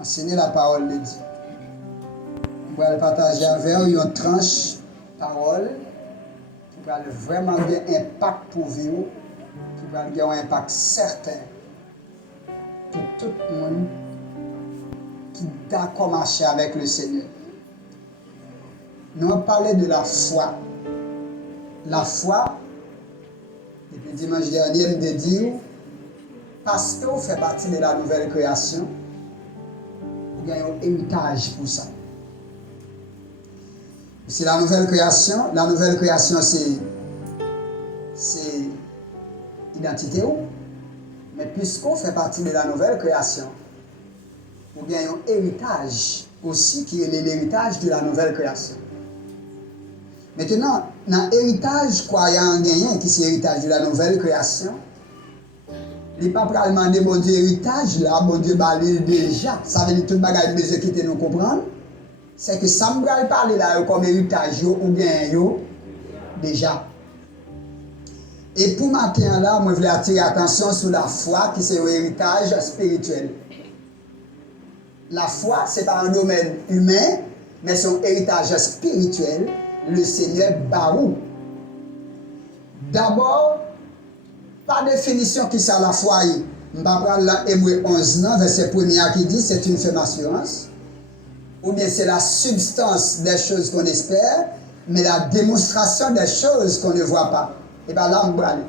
enseigner la parole de Dieu. Je vais partager avec vous une tranche parole qui va vraiment avoir un impact pour vous, qui va avoir un impact certain pour tout le monde qui est d'accord marcher avec le Seigneur. Nous allons parler de la foi. La foi, depuis dimanche dernier, je me dis, parce que vous faites partie de la nouvelle création, vous avez un héritage pour ça. C'est la nouvelle création c'est identité. Mais puisqu'on fait partie de la nouvelle création, vous avez un héritage aussi qui est l'héritage de la nouvelle création. Maintenant, dans l'héritage croyant gagné, qui c'est l'héritage de la nouvelle création, il n'est pas pour demander bon Dieu héritage là, bon Dieu balil déjà. Ça veut dire tout le bagage de qui te nous comprendre. C'est que ça me va parler là comme héritage ou bien déjà. Et pour matin là, moi je voulais attirer attention sur la foi qui c'est un héritage spirituel. La foi, c'est pas un domaine humain, mais c'est un héritage spirituel. Le Seigneur barou. D'abord, par définition, qui c'est la foi? Je vais prendre là Hébreux 11, verset 1 qui dit c'est une ferme assurance. Ou bien c'est la substance des choses qu'on espère, mais la démonstration des choses qu'on ne voit pas. Et bien là, on va aller.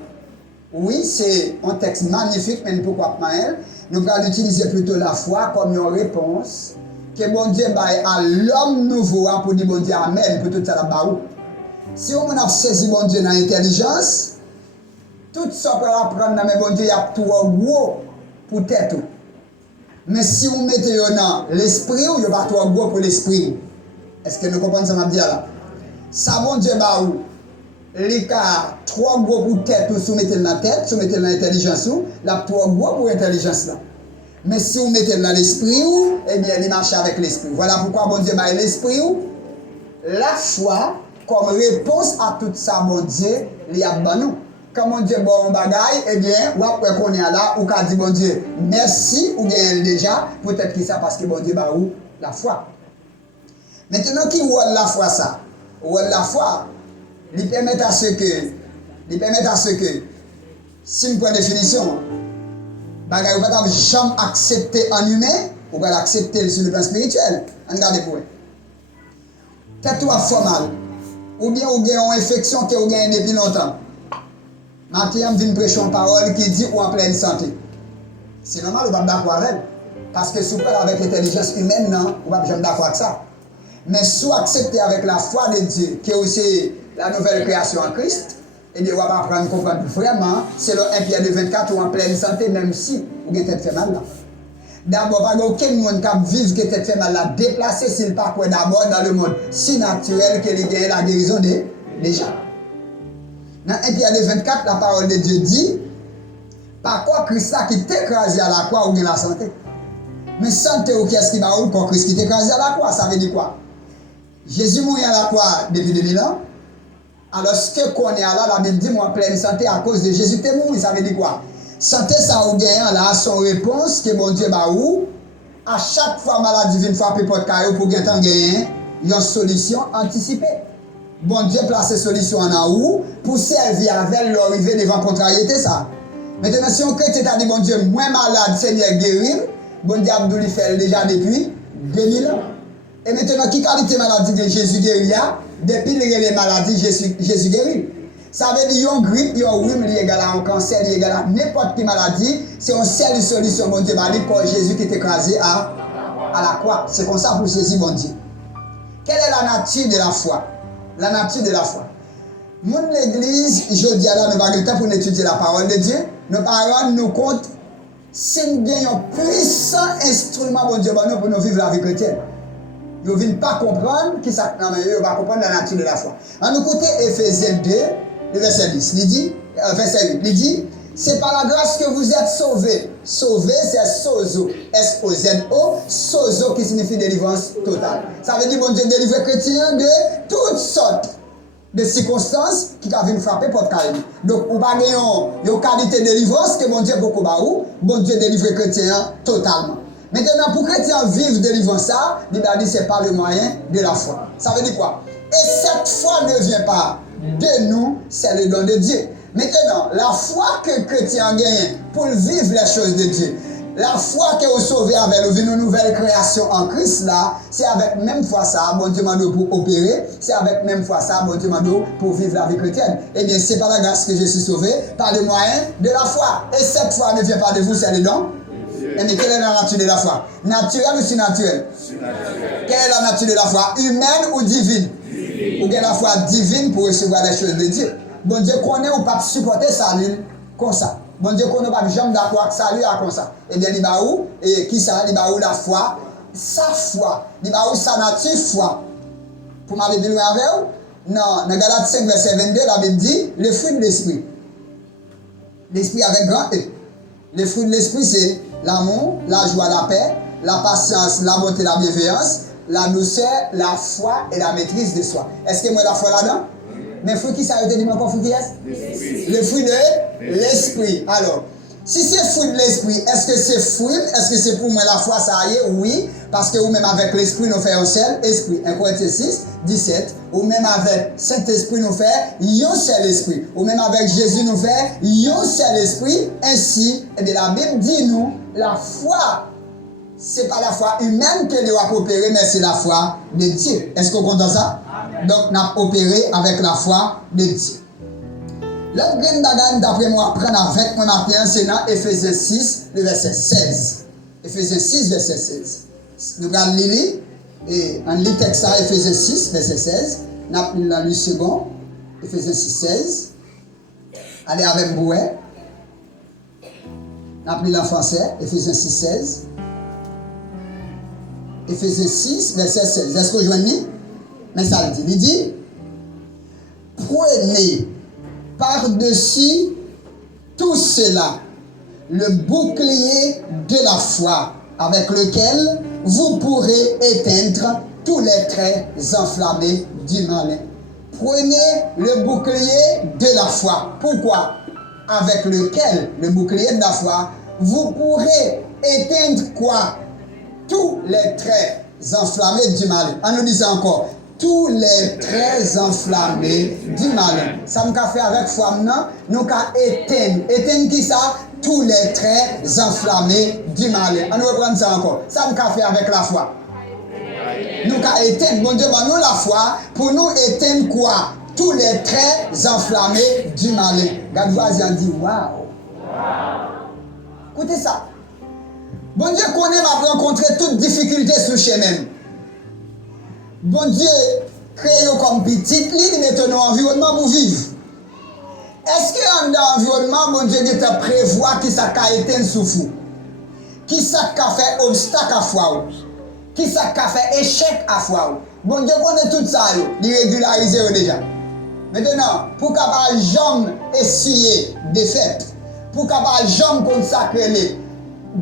Oui, c'est un texte magnifique, mais pourquoi pas elle? Nous allons utiliser plutôt la foi comme une réponse que bon Dieu baille à l'homme nouveau pour dire bon Dieu amen pour tout ça là-bas. Si on a saisi bon Dieu dans l'intelligence, tout ça peut apprendre dans bon Dieu, il y a tout gros pour tête. Mais si on mettez dans l'esprit, il n'y a pas trop gros pour l'esprit. Est-ce que nous comprenons ça, je dire là? Ça, bon Dieu, il y a trop gros pour tête, ou soumettez dans la tête, soumettez dans l'intelligence, il y a trop gros pour l'intelligence là. Mais si vous mettez dans l'esprit, eh bien, il marche avec l'esprit. Voilà pourquoi bon Dieu m'a l'esprit. La foi, comme réponse à tout ça, bon Dieu, il y a bon. Quand mon Dieu bon un bagaille, eh bien, ou après qu'on est là, ou qu'on dit bon Dieu, merci, ou bien déjà, peut-être que ça parce que bon Dieu m'a la foi. Maintenant, qui voit la foi ça? Voit la foi, il permet à ce que, si je prends définition, bagay ou pas jamais accepter en humain, ou pas l'accepter sur le plan spirituel. Regardez pour vous. Tête ou a fait mal, ou bien ou gagne une infection que ou gagne depuis longtemps. Maintenant, je viens prêcher une parole qui dit ou en pleine santé. C'est normal ou pas d'accord avec elle. Parce que si vous parlez avec l'intelligence humaine, non, ou pas jamais d'accord avec ça. Mais si vous acceptez avec la foi de Dieu, qui est aussi la nouvelle création en Christ, et bien, on va apprendre à comprendre vraiment, c'est le 1 Pierre 24 ou en pleine santé, même si vous avez fait mal là. D'abord, pas aucun monde qui vit qui a fait mal là, déplacé s'il pas quoi d'abord dans le monde si naturel qu'il gagne la guérison déjà. Dans 1 Pierre 24, la parole de Dieu dit, par quoi Christ qui t'écrasé à la croix ou bien la santé. Mais santé ou qu'est-ce qui va ou quand Christ qui t'écrasé à la croix, ça veut dire quoi? Jésus mourit à la croix depuis 2000 ans. Alors, ce que qu'on est là, la Bible dit, moi, en pleine santé à cause de Jésus, t'es mort, ça veut dire quoi? Santé, ça ou gagnant là, son réponse, que bon Dieu, où, à chaque fois maladie vient frapper porte caillou pour gagner, il y a une solution anticipée. Bon Dieu place solution en où, pour servir avec l'arrivée devant contrariété, ça. Maintenant, si on crée, t'as dit, bon Dieu, moins malade, Seigneur guérir, bon Dieu, Abdouli fait déjà depuis 2000 ans. Et maintenant, qui qualité maladie de Jésus guérit? Depuis les maladies, Jésus guérit. Ça veut dire une grippe, une rhume, il y a un cancer, il y a n'importe quelle maladie. C'est une seule solution, bon Dieu, pour Jésus qui est écrasé à la croix. C'est comme ça pour saisir, bon Dieu. Quelle est la nature de la foi? La nature de la foi. Nous, l'église, je dis à la nous avons le temps pour étudier la parole de Dieu. Nos parents nous comptent si nous avons un puissant instrument, bon Dieu, pour nous vivre la vie chrétienne. Ils ne viennent pas comprendre qui ça, non, mais ils ne vont pas comprendre la nature de la foi. En nous côté Éphésiens 2, le verset 10, verset 8, il dit, c'est par la grâce que vous êtes sauvés. Sauvés, c'est sozo, S-O-Z-O, sozo qui signifie délivrance totale. Ça veut dire, bon Dieu, délivrer chrétien de toutes sortes de circonstances qui viennent frapper pour carré. Donc, on va gagner une qualité de délivrance que bon Dieu beaucoup baou, bon Dieu délivre chrétien totalement. Maintenant, pour que chrétien vive délivrance ça, Bible dit c'est par le moyen de la foi. Ça veut dire quoi? Et cette foi ne vient pas de nous, c'est le don de Dieu. Maintenant, la foi que le chrétien gagne pour vivre les choses de Dieu, la foi que vous sauvez avec une nouvelle création en Christ là, c'est avec même foi ça, bon Dieu m'a pour opérer, c'est avec même foi ça, bon Dieu m'a pour vivre la vie chrétienne. Eh bien, c'est par la grâce que je suis sauvé, par le moyen de la foi. Et cette foi ne vient pas de vous, c'est le don. Et mais quelle est la nature de la foi? Naturelle ou surnaturelle? Quelle est la nature de la foi? Humaine ou divine? Ou bien la foi divine pour recevoir les choses de Dieu. Bon Dieu connaît ou pas supporter salut comme ça. Bon Dieu connaît pas jamais d'accord avec salut comme ça. Eh bien, il va où? Et qui ça? Il va où la foi? Sa foi. Il va où sa nature foi? Pour m'aller de loin avec vous? Non, dans Galates 5, verset 22, la Bible dit le fruit de l'esprit. L'esprit avec grand E. Le fruit de l'esprit, c'est l'amour, la joie, la paix, la patience, la bonté, la bienveillance, la douceur, la foi et la maîtrise de soi. Est-ce que moi la foi là-dedans? Mais le fruit qui s'arrête dit encore fruit qui est? Le fruit de l'esprit. Alors, si c'est fruit de l'esprit, est-ce que c'est fruit? Est-ce que c'est pour moi la foi ça y est? Oui, parce que ou même avec l'esprit nous faisons un seul esprit. 1 Corinthiens 6, 17. Ou même avec Saint-Esprit nous fait un seul esprit. Ou même avec Jésus nous fait un seul esprit. Ainsi, et bien la Bible dit nous, la foi, c'est pas la foi humaine que nous avons opéré, mais c'est la foi de Dieu. Est-ce qu'on comprend ça? Donc, on a opéré avec la foi de Dieu. L'autre grande bagage, d'après moi, prendre avec moi matin, c'est dans Ephésiens 6, le verset 16. Ephésiens 6, verset 16. Nous regardons Lili, et on lit texte à Ephésiens 6, verset 16. Nous avons lu second, Ephésiens 6, 16. Allez avec Bouet. Nous avons lu en français, Ephésiens 6, 16. Ephésiens 6, verset 16. Est-ce que vous joignez? Mais ça le dit. Il dit, prenez par-dessus tout cela le bouclier de la foi avec lequel vous pourrez éteindre tous les traits enflammés du malin. Prenez le bouclier de la foi. Pourquoi? Avec lequel, le bouclier de la foi, vous pourrez éteindre quoi? Tous les traits enflammés du malin. On nous dit ça encore. Tous les traits enflammés du malin. Ça nous fait avec foi, non? Nous avons éteindre. Éteindre qui ça? Tous les traits enflammés du malin. On nous reprend ça encore. Ça nous fait avec la foi. Nous avons éteindre. Bon Dieu, nous la foi pour nous éteindre quoi? Tous les traits enflammés du malin. Regarde voisin dit waouh. Écoutez ça. Bon Dieu connaît m'a rencontré toute difficulté sur le chemin. Bon Dieu crée comme petit, il met un environnement pour vivre. Est-ce que dans l'environnement, bon Dieu te prévoit qui ça a été souffle? Qui ça a fait obstacle à foi? Qui ça a fait échec à foi? Bon Dieu connaît tout ça, il régularise déjà. Maintenant, pour capable jamais essuyer défaite, pour capable jamais consacrer les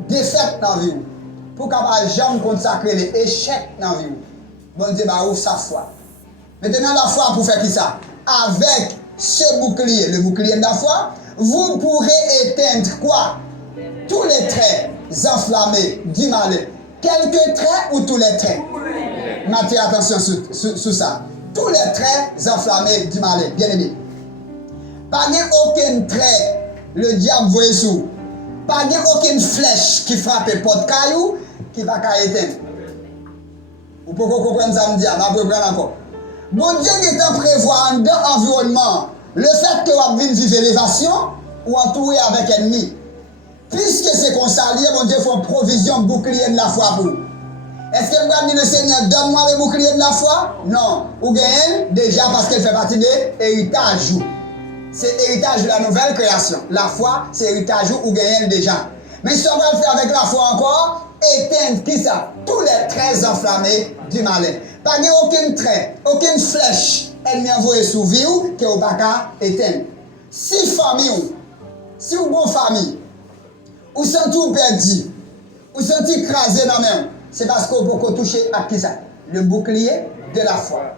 défaites dans la vie, pour capable jamais consacrer les échecs dans la vie. Bon Dieu va ouvrir sa foi. Maintenant, la foi pour faire qui ça? Avec ce bouclier, le bouclier de la foi, vous pourrez éteindre quoi? Tous les traits enflammés du malin. Quelques traits ou tous les traits? Mettez attention sur ça. Tous les traits enflammés du malin, bien aimé. Pas aucun trait, le diable voit sous. Pas aucune flèche qui frappe porte caillou qui va éteindre. Vous pouvez comprendre ça, me dire, je vais comprendre encore. Bon Dieu qui prévoit dans l'environnement le fait que vous venez vivre l'élévation ou entouré avec ennemi. Puisque c'est comme ça, bon Dieu fait une provision bouclier de la foi pour vous. Est-ce que vous avez dit le Seigneur, donne-moi le bouclier de la foi? Non. Vous gagnez déjà parce qu'elle fait partie de l'héritage. C'est l'héritage de la nouvelle création. La foi, c'est l'héritage où vous gagnez déjà. Mais si on va le faire avec la foi encore, éteindre qui ça? Tous les traits enflammés du malin. Pas aucun trait, aucune flèche, elle m'a envoyé sous vie que vous n'avez pas éteindre. Si famille, si vous bonne famille, vous sentez tout perdu, vous sentez écrasé dans la main, c'est parce que vous pouvez toucher à qui ça? Le bouclier de la foi.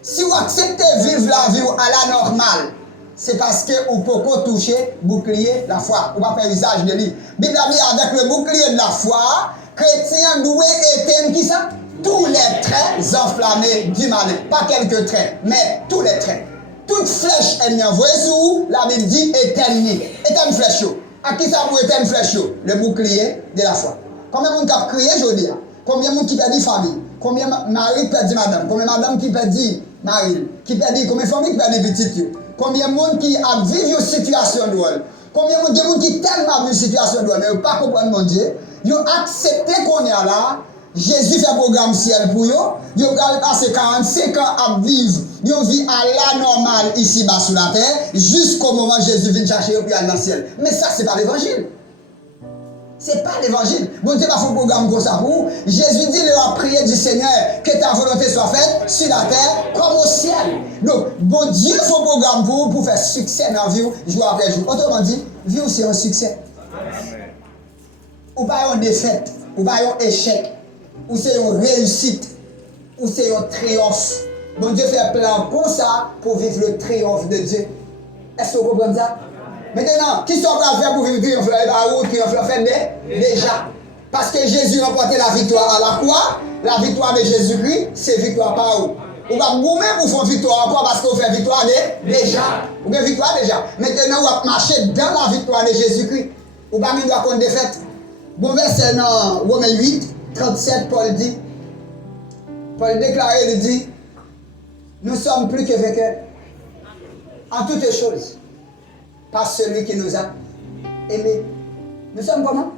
Si vous acceptez de vivre la vie à la normale, c'est parce que vous pouvez toucher le bouclier de la foi. Vous ne pouvez pas faire usage de lui. Bible dit avec le bouclier de la foi, chrétien doué éteindre qui ça? Tous les traits enflammés du malin. Pas quelques traits, mais tous les traits. Toute flèche est bien envoyée sur vous, la Bible dit éteigne. Éteigne flèche. À qui ça pour éteindre flèche? Le bouclier de la foi. Combien de monde qui a crié aujourd'hui? Combien de monde qui perdit famille? Combien de mari qui perdit madame? Combien de madame qui perdit mari? Qui perdit? Combien de familles qui perdit petite? Combien de monde qui a vécu une situation drôle? Combien de monde qui tellement vécu une situation drôle, mais pas comprendre mon Dieu? Ils ont accepté qu'on est là. Jésus fait programme ciel pour eux. Ils ont passé 45 ans à vivre. Ils ont vie à la normale ici-bas sur la terre, jusqu'au moment où Jésus vient chercher eux puis aller dans le ciel. Mais ça, c'est pas l'évangile. C'est pas l'évangile. Bon Dieu va faire un programme comme ça pour vous. Jésus dit, leur prier du Seigneur, que ta volonté soit faite sur la terre comme au ciel. Donc, bon Dieu fait un programme pour vous pour faire succès dans la vie, jour après jour. Autrement dit, vie c'est un succès. Ou pas un défaite, ou pas un échec, ou c'est une réussite, ou c'est un triomphe. Bon Dieu fait un plan comme ça pour vivre le triomphe de Dieu. Est-ce que vous comprenez ça? Maintenant, qui sont prêts à faire pour vivre le triomphe? Le triomphe le fait déjà. Parce que Jésus remportait la victoire à la croix. La victoire de Jésus-Christ, c'est victoire par où? On va vous-même vous faire victoire encore parce que vous faites victoire déjà. Vous faites victoire déjà. Maintenant, on va marcher dans la victoire de Jésus-Christ. Vous ne pouvez pas contre défaite. Bon verset dans Romains 8, 37, Paul dit, Paul déclare, il dit, nous sommes plus que vainqueurs en toutes choses par celui qui nous a aimés. Nous sommes comment?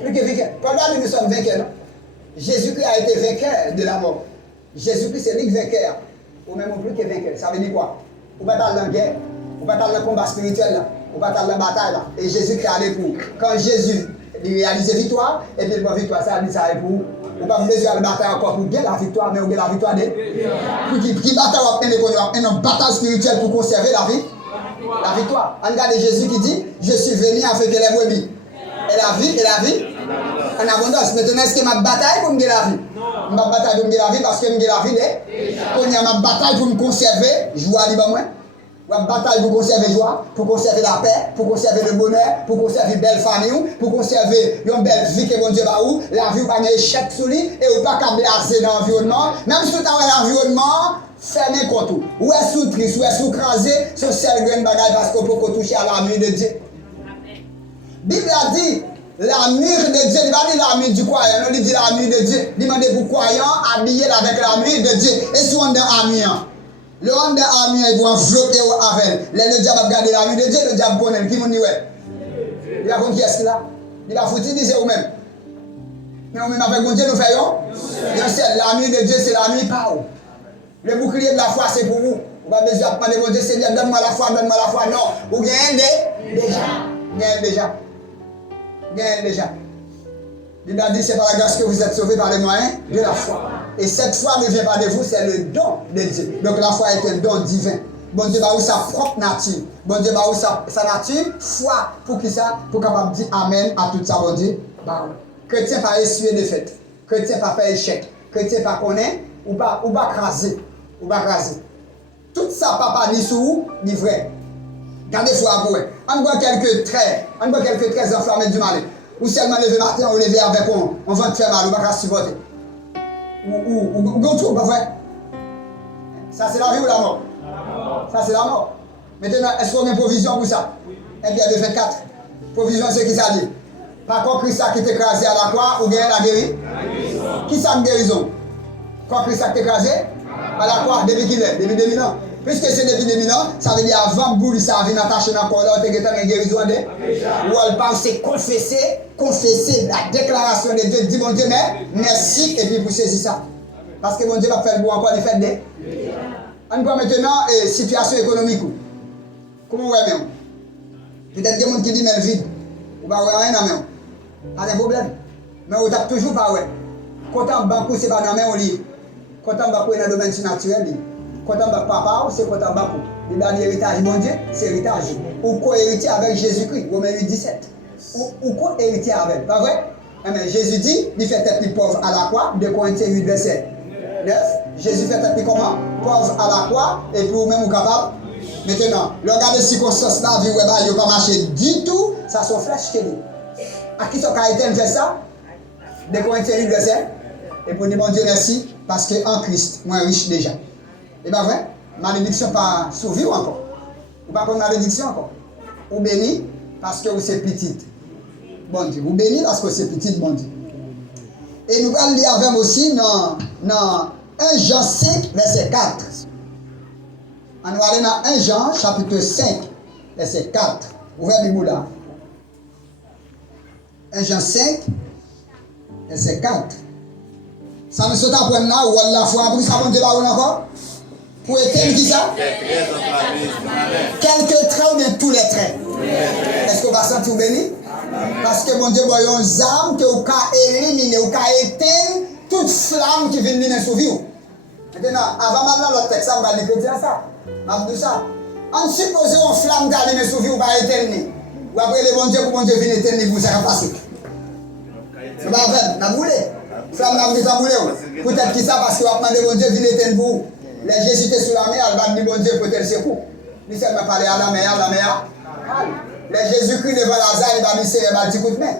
Plus que vainqueurs. Paul dit nous sommes vainqueurs, non? Jésus-Christ a été vainqueur de la mort. Jésus-Christ c'est lui vainqueur. Ou même plus que vainqueur. Ça veut dire quoi? On va dans la guerre, on va dans le combat spirituel là, on va dans la bataille là. Et Jésus-Christ est allé pour. Quand Jésus réalise victoire, et puis la victoire, ça dit ça est pour. On va besoin de la bataille encore pour gagner la victoire, mais on gagne la victoire de. Pour qui bataille on a une bataille spirituelle pour conserver la vie. La victoire. Regardez Jésus qui dit, je suis venu afin que les brebis. Et la vie en abondance. Maintenant, est-ce que ma bataille pour me gagner la vie? Ma bataille pour me gagner la vie parce que me gagner la vie de. On y a ma bataille pour me conserver, joie libre moi. Ma bataille pour conserver joie, pour conserver la paix, pour conserver le bonheur, pour conserver une belle famille, pour conserver une belle vie que bon Dieu va où. La vie ou pas un échec sur lui et ou pas qu'à blaser dans l'environnement. Même si tu as l'environnement, fermez contre tout. Ou est sous triste, ou est sous crasé, sur seul grain bagage parce qu'on peut toucher à l'amour de Dieu. Bible a dit, l'amour de Dieu, il va dire l'amour du croyant, il dit l'amour de Dieu. Il demande pour croyant, habillé avec l'amour de Dieu. Et si on est amour, le homme de l'amour, il doit envelopper avec. Le diable a regardé l'amour de Dieu, le diable connaît. Qui m'a dit, ouais. Il va comprendre qui est-ce qu'il a. Il va foutre, il dit, c'est vous-même. Mais nous-mêmes avec mon Dieu, nous faisons. L'amour de Dieu, c'est l'amour par où. Le bouclier de la foi, c'est pour vous. Vous n'avez pas besoin de demander mon Dieu, Seigneur, donne-moi la foi, donne-moi la foi. Non, vous gagnez déjà. Gagnez déjà. Il a dit, c'est par la grâce que vous êtes sauvés par les moyens de la foi. Et cette foi ne vient pas de vous, c'est le don de Dieu. Donc la foi est un don divin. Bon Dieu va où sa propre nature. Bon Dieu va où sa nature, foi. Pour qui ça? Pour capable dire Amen à tout ça, bon Dieu. Chrétien pas essuyer défaite. Chrétien pas faire échec. Chrétien pas connaître ou pas craser. Ou pas craser. Tout ça, papa, ni sous ni vrai. Gardez foi pour eux. On voit quelques traits. On voit quelques traits enflammés du mal. Ou seulement lever matin, ou lever avec on va te faire mal, ou pas supporter. Ou tout, pas vrai? Ça c'est la vie ou la mort? Ça c'est la mort. Maintenant, est-ce qu'on a une provision pour ça? Eh bien, de 24. Provision, c'est qui ça dit? Par contre, Christ qui t'écrasé à la croix, ou bien la guéri? Qui ça une guérison? Quand Christ qui t'écrasé à la croix, depuis qu'il est? Depuis 2000 ans. Puisque c'est depuis 2000 ans, ça veut dire avant que ça vient attacher dans le corps, là, tu as une guérison de. Ou elle pense, c'est confesser la déclaration de Dieu, dit mon Dieu, mais merci, et puis pour saisir ça. Parce que mon Dieu va faire le bon encore, il fait des. On voit maintenant situation économique. Comment vous voyez même? Peut-être qu'il y a des gens qui disent, mais vide. Ou pas rien dans même. Pas de problème. Mais on tape toujours pas, ouais. Quand on banque, c'est pas dans même, on lit. Quand on banque, dans le domaine naturel, quand on va papa, c'est quand on va le dernier héritage, mon Dieu, c'est héritage. Ou co-héritier avec Jésus-Christ, Romains 8, 17. Ou co-héritier avec, pas vrai? Mais Jésus dit, il fait être pauvre à la croix, 2 Corinthiens 8, verset 9. Jésus fait être comment? Pauvre à la croix, et puis vous-même vous capable. Maintenant, regardez les circonstances là, il ne va pas marcher du tout, ça sont flèches qui dit. À qui sont caractères fait ça? 2 Corinthiens 8, verset. Et pour dire, mon Dieu, merci, parce qu'en Christ, moi, riche déjà. Et bien vrai, malédiction pas sauvé ou encore. Ou pas comme malédiction encore. Ou béni parce que vous êtes petite. Bon Dieu. Ou béni parce que vous êtes petite, bon Dieu. Et nous allons lire avec aussi dans 1 Jean 5, verset 4. On va aller dans 1 Jean, chapitre 5, verset 4. Ouvrez la Bible là. 1 Jean 5, verset 4. Ça nous saute à prendre là, ou la foi, pour ça, bon Dieu, là, ou encore? Pour éteindre qui ça? Quelques traits ou bien tous les traits? Est-ce qu'on va sentir béni? Parce que mon Dieu, il y a une âme que vous pouvez éliminer, vous pouvez éteindre toute flamme qui vient de sur vous. Maintenant, avant maintenant l'autre texte, on va dire que ça. Je dis ça. En supposant une flamme d'allumer sur vous, vous va éteindre. Ou après le bon Dieu, pour mon Dieu vienne éteindre, vous ça va passer. C'est pas vrai, n'a boulé. Flamme n'a pas boulé. Peut-être que ça parce que vous avez demandé bon Dieu vienne éteindre vous. Les Jésus étaient sur la mer, elle va dire bon Dieu peut-être c'est coup. Il s'est pas parlé à la mer. Les Jésus-Christ devant Lazare, il va dire c'est un petit coup de main.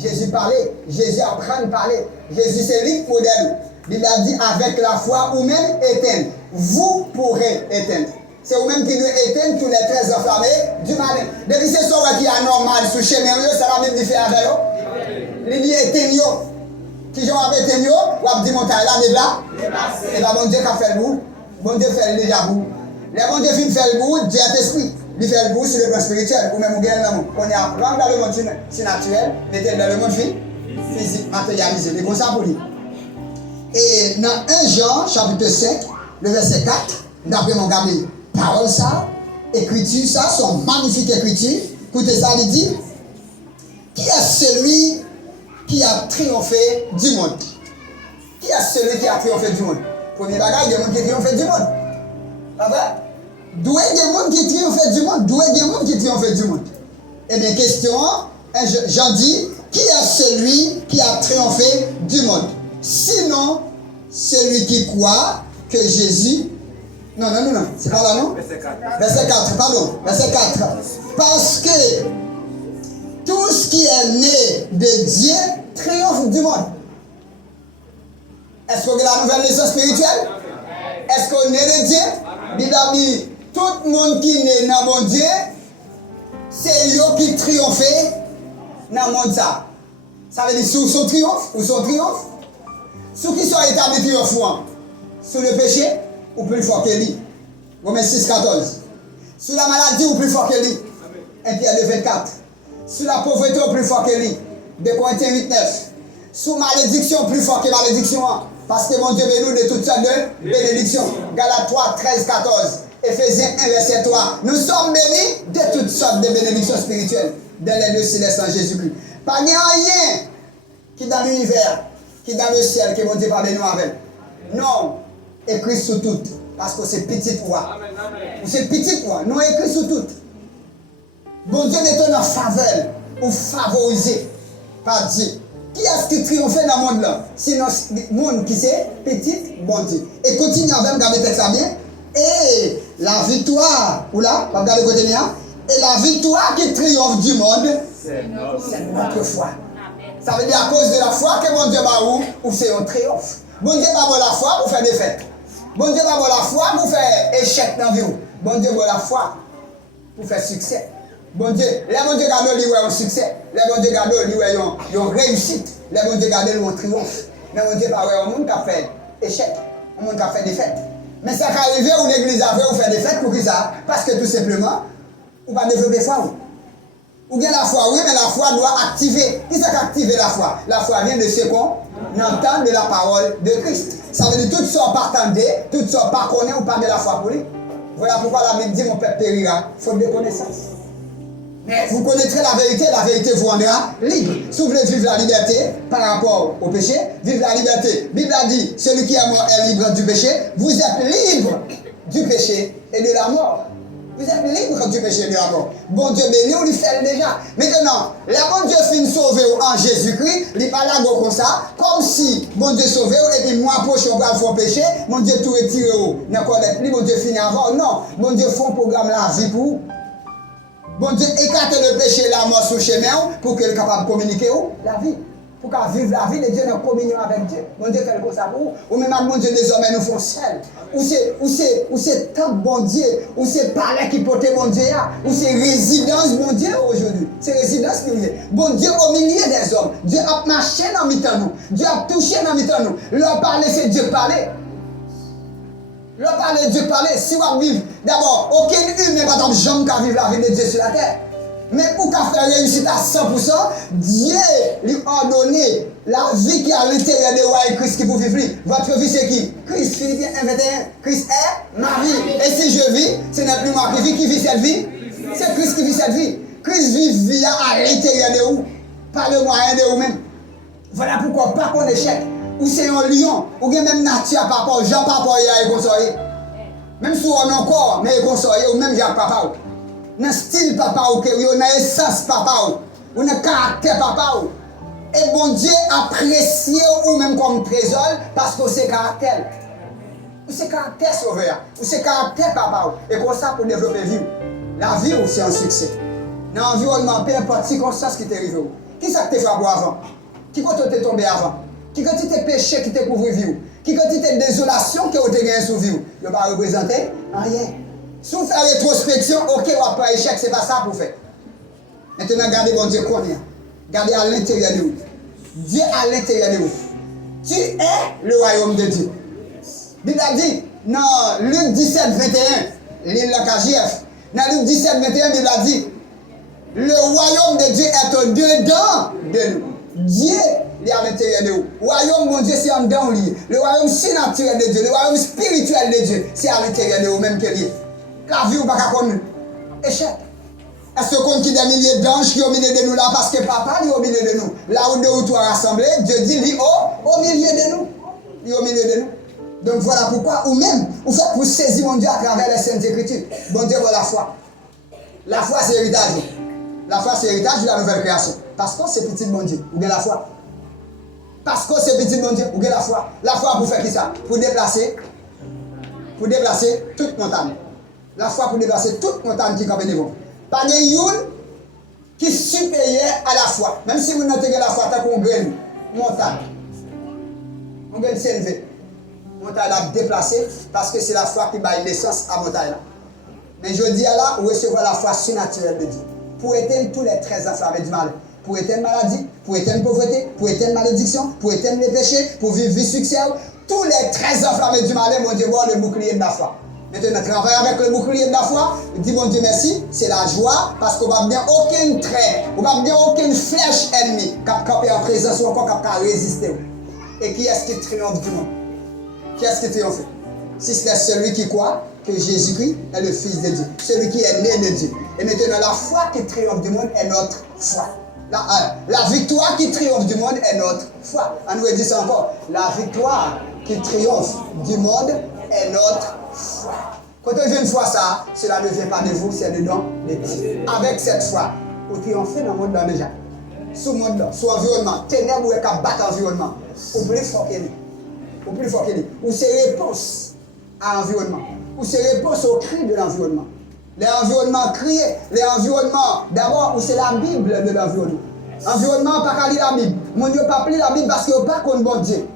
Jésus parlait, Jésus apprend à parler. Jésus c'est lui modèle. Il a dit avec la foi ou même éteindre. Vous pourrez éteindre. C'est vous-même qui doit éteindre tous les 13 enflammés du malin. Depuis c'est ça qui est anormal sous chemin, c'est la même différence avec eux. Il dit éteignez. Qui j'en avais éteigné, ou a dit montagne là, n'est là. Et bien, bon Dieu qui a fait le bout. Bon Dieu fait le déjà bout. Les bon Dieu finit faire le bout, Dieu est esprit. Il fait le bout sur le plan spirituel, ou même au gain l'amour. On est apprendre dans le monde naturel, mais dans le monde physique, matérialisé. C'est comme ça pour lui. Et dans 1 Jean, chapitre 5, le verset 4, d'après mon gardé, parole ça, écriture ça, son magnifique écriture, écoutez ça, il dit, qui est celui qui a triomphé du monde? Qui est celui qui a triomphé du monde? Premier bagage, il y a des gens qui triomphent du monde. Pas vrai? D'où est des gens qui triomphent du monde? D'où est des gens qui triomphent du monde? Eh bien, question, j'en dis, qui est celui qui a triomphé du monde? Sinon, celui qui croit que Jésus... Non, c'est pas là, non? Verset 4, pardon, verset 4. Parce que tout ce qui est né de Dieu triomphe du monde. Est-ce qu'on a la nouvelle naissance spirituelle? Est-ce qu'on est de Dieu? Bible dit, tout le monde qui est né dans mon Dieu, c'est eux qui triomphent dans le monde. Ça veut dire sous son triomphe ou son triomphe. Ceux qui sont établis triomphants sous le péché, ou plus fort que lui. Romains 6, 14. Sous la maladie, ou plus fort que lui. 1 Pierre 2, 24. Sous la pauvreté, ou plus fort que lui. 2 Corinthiens 8, 9. Sous malédiction, plus fort que malédiction. Parce que mon Dieu bénit de toutes sortes de bénédictions. Galates 3, 13, 14. Éphésiens 1, verset 3. Nous sommes bénis de toutes sortes de bénédictions spirituelles dans les lieux célestes en Jésus-Christ. Pas rien qui dans l'univers, qui dans le ciel, que mon Dieu va bénir avec. Non, écrit sous tout. Parce que c'est petite voix. C'est petite voix. Nous écrit sous tout. Bon Dieu est en faveur ou favorisé par Dieu. Qui est-ce qui triomphe dans le monde là? Sinon, le monde qui c'est petit, bon Dieu. Et continue avec, regardez le texte bien. Et la victoire, ou là, regardez le côté bien. Et la victoire qui triomphe du monde, c'est notre foi. Ça veut dire à cause de la foi que mon Dieu va où c'est un triomphe. Bon Dieu va avoir la foi pour faire des fêtes. Bon Dieu va avoir la foi pour faire échec dans la vie. Bon Dieu va avoir la foi pour faire succès. Bon Dieu, les bon Dieu gardent lui un succès. Les bon Dieu gardent lui une réussite. Les bon Dieu gardent lui un triomphe. Mais bon Dieu pas un monde qui a fait échec, un monde qui a fait des fêtes. Mais ça qui arrive où l'église a fait ou faire des fêtes pour qui ça? Parce que tout simplement, on va développer foi. Ou bien la foi, oui, mais la foi doit activer. Qui ça qui active la foi? La foi vient de ce qu'on entend de la parole de Christ. Ça veut dire toutes sortes pas attendre, toutes sortes pas connaître ou pas de la foi pour lui. Voilà pourquoi la Bible dit mon peuple périra, faute de connaissance. Mais vous connaîtrez la vérité vous rendra libre. Si vous voulez vivre la liberté par rapport au péché, vivre la liberté. La Bible a dit, celui qui est mort est libre du péché. Vous êtes libre du péché et de la mort. Vous êtes libre du péché et de la mort. Bon Dieu béni, on lui fait déjà. Maintenant, la bon Dieu finit sauver en Jésus-Christ, il n'est pas là comme ça, comme si bon Dieu sauvé et puis moi prochain on va faire péché, mon Dieu tout retiré, bon Dieu finit avant. Non, bon Dieu fait un programme la vie pour vous. Bon Dieu écarte le péché et la mort sur le chemin pour qu'il soit capable de communiquer la vie. pour qu'on vive la vie de Dieu dans la communion avec Dieu. Mon Dieu fait comme ça pour vous. Ou même mon Dieu désormais nous font seuls. Ou c'est temple bon Dieu, ou c'est palais qui porte mon Dieu, ou c'est résidence bon Dieu aujourd'hui. C'est résidence qui est. Bon Dieu au milieu des hommes. Dieu a marché dans le temps nous. Dieu a touché dans le temps nous. Leur parler, c'est Dieu parler. Leur parler, Dieu parler. Si vous vivez, d'abord, aucun humain ne va jamais vivre la vie de Dieu sur la terre. Mais pour qu'à faire réussite à 100%, Dieu lui a donné la vie qui est à l'intérieur de roi et Christ qui peut vivre. Votre vie c'est qui? Christ, Philippiens 1, 21. Christ est ma vie. Et si je vis, ce n'est plus moi qui vit cette vie. C'est Christ qui vit cette vie. Christ vit à l'intérieur de vous. Pas le moyen de vous-même. Voilà pourquoi pas qu'on échec. Ou c'est un lion, ou bien même nature papa, Jean papa est consolé. Même si on a encore, mais il est consolé, ou même Jacques papa. Dans le style papa, ou dans l'essence papa, ou dans le caractère papa. Et bon Dieu apprécie ou même comme trésor parce que c'est caractère. Ou c'est caractère sauveur, ou c'est caractère papa. Et comme ça pour développer la vie. La vie c'est un succès. Dans l'environnement, peu importe circonstance qui t'est arrivé. Qui ça que t'es fait avant? Qui quand t'es tombé avant? Qui quand t'es péché qui t'est couvert vie? Qui quand t'es désolation qui t'es gagné sous vie? Il ne va pas représenter rien. Si vous faites rétrospection, ok, on va pas échec, c'est pas ça pour faire. Maintenant, regardez bon Dieu qu'on est. Regardez à l'intérieur de vous. Dieu à l'intérieur de vous. Tu es le royaume de Dieu. Bible a dit, dans Luc 17, 21, l'île de KJF, dans Luc 17, 21, Bible a dit, le royaume de Dieu est au-dedans de nous. Dieu est à l'intérieur de vous. Le royaume, mon Dieu, c'est en dedans lié. Le royaume surnaturel de Dieu, le royaume spirituel de Dieu, c'est à l'intérieur de vous-même qu'il est. La vie ou pas qu'à connaître. Échec. Est-ce qu'on qui des milliers d'anges qui sont au milieu de nous là parce que papa est au milieu de nous. Là où deux ou trois rassemblés, Dieu dit lui au milieu de nous. Il est au milieu de nous. Donc voilà pourquoi, ou même, vous faites pour saisir mon Dieu à travers les Saintes Écritures. Bon Dieu, voilà la foi. La foi, c'est l'héritage. La foi, c'est l'héritage de la nouvelle création. Parce que c'est petit mon Dieu, ou bien la foi. Parce que c'est petit mon Dieu, ou bien la foi. La foi pour faire qui ça? Pour déplacer toute montagne. La foi pour déplacer toute montagne qui campe devant. Pas de youn qui est supérieur à la foi. Même si vous notez que la foi, tant qu'on gagne montagne. On gagne s'élever. Montagne a déplacé parce que c'est la foi qui baille l'essence à montagne. Mais je dis à là, vous recevez la foi surnaturelle de Dieu. Pour éteindre tous les 13 enflammés du mal. Pour éteindre maladie, pour éteindre pauvreté, pour éteindre malédiction, pour éteindre les péchés, pour vivre vie succès. Tous les 13 enflammés du mal, mon Dieu, voir le bouclier de la foi. Maintenant, travailler avec le bouclier de la foi, dit mon Dieu merci, c'est la joie, parce qu'on va bien aucun trait, on va bien aucune flèche ennemie, qui a campé en présence ou encore qui a résisté. Et qui est-ce qui triomphe du monde? Qui est-ce qui triomphe? Si c'est celui qui croit que Jésus-Christ est le Fils de Dieu, celui qui est né de Dieu. Et maintenant, la foi qui triomphe du monde est notre foi. La victoire qui triomphe du monde est notre foi. On nous dit ça encore. La victoire qui triomphe du monde est notre foi. Quand on vient une foi ça, cela ne vient pas de vous, c'est dedans de Dieu. Avec cette foi, vous triomphez dans le monde déjà. Sous le monde, sous l'environnement, ténèbres ou qu'à battre l'environnement. Ou plus fort qu'il est. Ou plus fort qu'il est. Ou c'est réponse à l'environnement. Ou c'est réponse au cri de l'environnement. L'environnement crié, l'environnement, d'abord, ou c'est la Bible de l'environnement. L'environnement, pas qu'à lire la Bible. Mon Dieu, pas lire la Bible parce qu'il n'y a pas qu'on bon Dieu.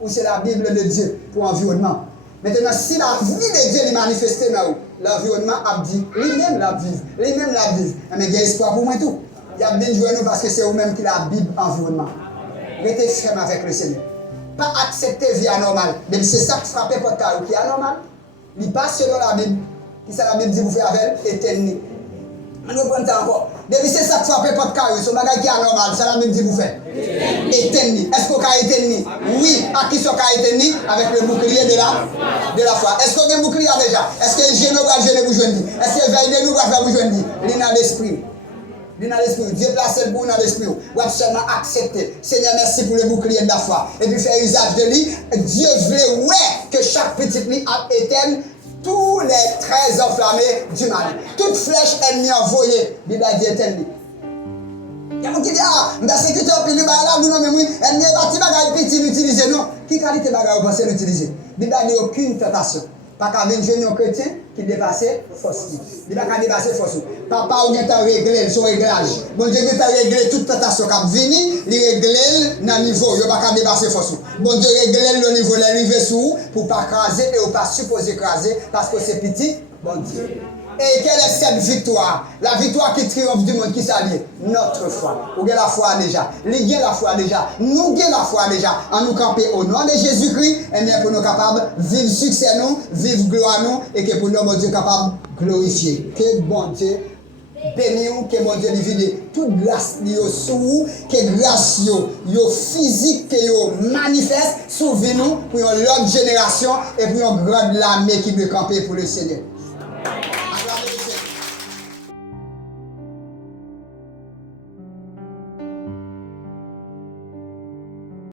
Ou c'est la Bible de Dieu pour l'environnement. Maintenant, si la vie de Dieu est manifestée dans l'environnement a dit, lui-même la vive, lui-même la vive. Mais il y a espoir pour moi tout. Il y a bien joué nous parce que c'est vous-même qui la Bible environnement. Restez ferme avec le Seigneur. Pas accepter vie anormale. Mais c'est ça qui frappe votre carreau qui est anormal. Il passe selon la Bible. Qui ça la Bible dit vous faire avec éternel. On nous prend ça encore. Depuis c'est ça qui frappe votre carreau. Son bagage qui est anormal. Ça la Bible dit vous faire. Éternel. Est-ce qu'on a éternel? Oui. À qui sont éternel? Avec le bouclier de la foi. Est-ce qu'on a un bouclier déjà? Est-ce que je ne vous joindre? Est-ce que veille de nous va faire vous joindre? Il dans l'esprit. Dans l'esprit, Dieu place le bon dans l'esprit. Vous avez seulement accepté. Seigneur, merci pour le bouclier de la foi. Et puis faire usage de lui. Dieu veut que chaque petite lit éteigne tous les 13 enflammés du mal. Toute flèche ennemie envoyée, Bible a dit éteigne. Il y a des gens qui disent, mais c'est que tu as pris le bagage, nous non, mais oui, elle n'est pas petit bagage petit l'utiliser, non. Qui qualité bagage vous pensez l'utiliser? Bible a dit aucune tentation Pas qu'à venir jeune chrétien qui dépasse force. Il pas qu'à dépasser force. Papa ou bien t'a réglé son réglage. Bon Dieu t'a réglé toute tentation qui vient, il règle dans niveau, il pas qu'à dépasser force. Bon Dieu règle le niveau l'arriver sous pour pas craser et pas supposer craser parce que c'est petit. Bon Dieu. Et quelle est cette victoire? La victoire qui triomphe du monde qui s'allie. Notre foi. Vous avez la foi déjà. Vous avez la foi déjà. Nous avons la foi déjà. En nous camper au nom de Jésus-Christ, et bien pour nous capables de vivre succès nous, vivre gloire nous, et que pour nous, bon Dieu, capable de glorifier. Que bon Dieu béni, que bon Dieu divide toute grâce sur vous, que grâce yo physique que yo manifeste sur nous pour une autre génération et pour une grande armée qui veut camper pour le Seigneur.